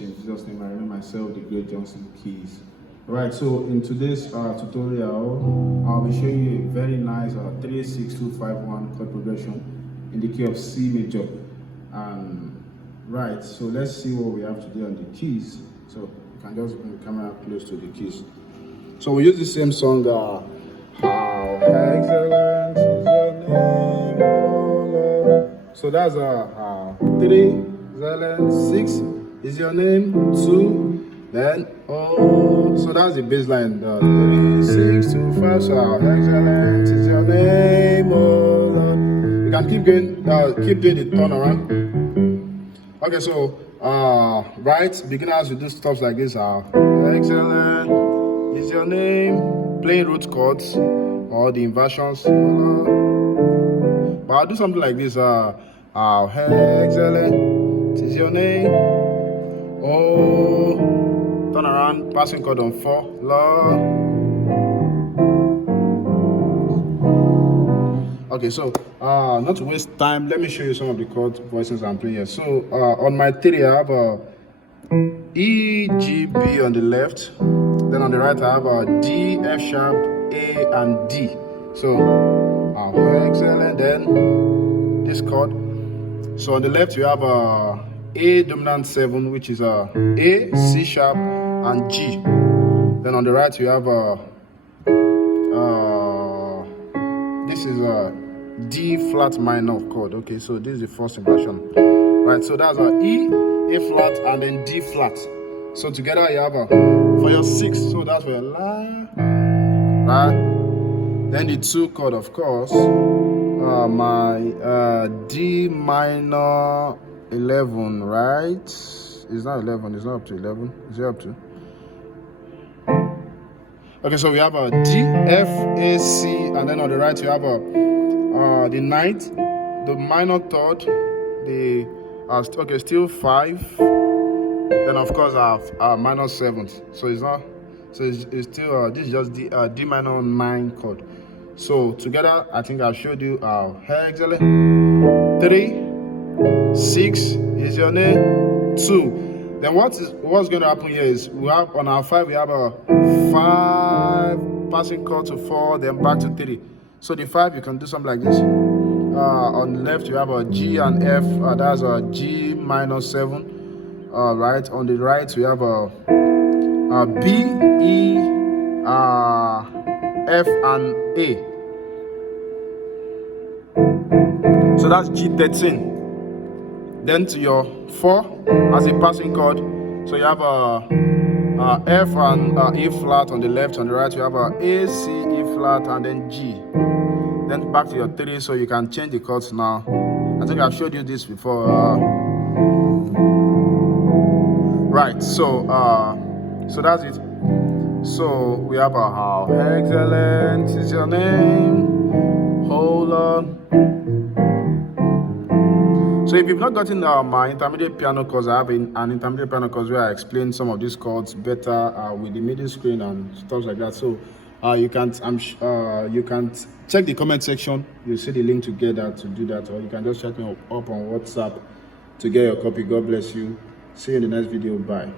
bless you in Jesus' name. I remember myself, the great Johnsonkeyz. Alright, so in today's tutorial, I'll be showing you a very nice 3-6-2-5-1 chord progression in the key of C major. Right, so let's see what we have today on the keys. So you can just bring the camera close to the keys. So we use the same song, How Excellent is Your Name, O Lord. So that's 3, 6 is your name, 2, then oh. So that's the bass line. 3, 6, 2, 5. So how excellent is your name, oh Lord. You can keep going, keep doing the turn around. Okay, so right, beginners will do stuff like this. How excellent is your name, playing root chords or the inversions. But I'll do something like this. How excellent is your name, oh. Turn around, passing chord on 4, Lord. Okay, so not to waste time, let me show you some of the chord voices I'm playing here. So on my 3, I have a E, G, B on the left. Then on the right, I have a D, F sharp, A, and D. So excellent. Then this chord. So on the left, you have a A dominant 7, which is a C sharp and G. Then on the right, you have a this is a D flat minor chord. Okay, so this is the first inversion. Right, so that's a E, A flat, and then D flat. So together you have a for your 6. So that's for your La, right? Then the 2 chord, of course. My D minor 11, right? It's not 11, it's not up to 11. Is it up to? Okay, so we have a D, F, A, C, and then on the right you have a the 9th, the minor 3rd, the okay, still 5. Then of course I have minor 7th. So it's not, so it's still this is just the D minor 9 chord. So together, I think I've showed you excellent. 3, 6 is your name, 2. Then what's going to happen here is we have on our 5 we have a 5 passing chord to 4, then back to 3. So the 5 you can do something like this. On the left you have a G and F. That's a G minor 7. Right. On the right we have a B, E, F and A. So that's G13. Then to your 4 as a passing chord. So you have a F and E flat on the left. On the right you have a A, C, E flat, and then G. Then back to your 3, so you can change the chords now. I think I've showed you this before. Right. So so that's it. So we have a how excellent is your name, hold on. So if you've not gotten my intermediate piano course, I have an intermediate piano course where I explain some of these chords better with the middle screen and stuff like that. So you can check the comment section. You'll see the link to get that, to do that, or you can just chat me up on WhatsApp to get your copy. God bless you. See you in the next video. Bye.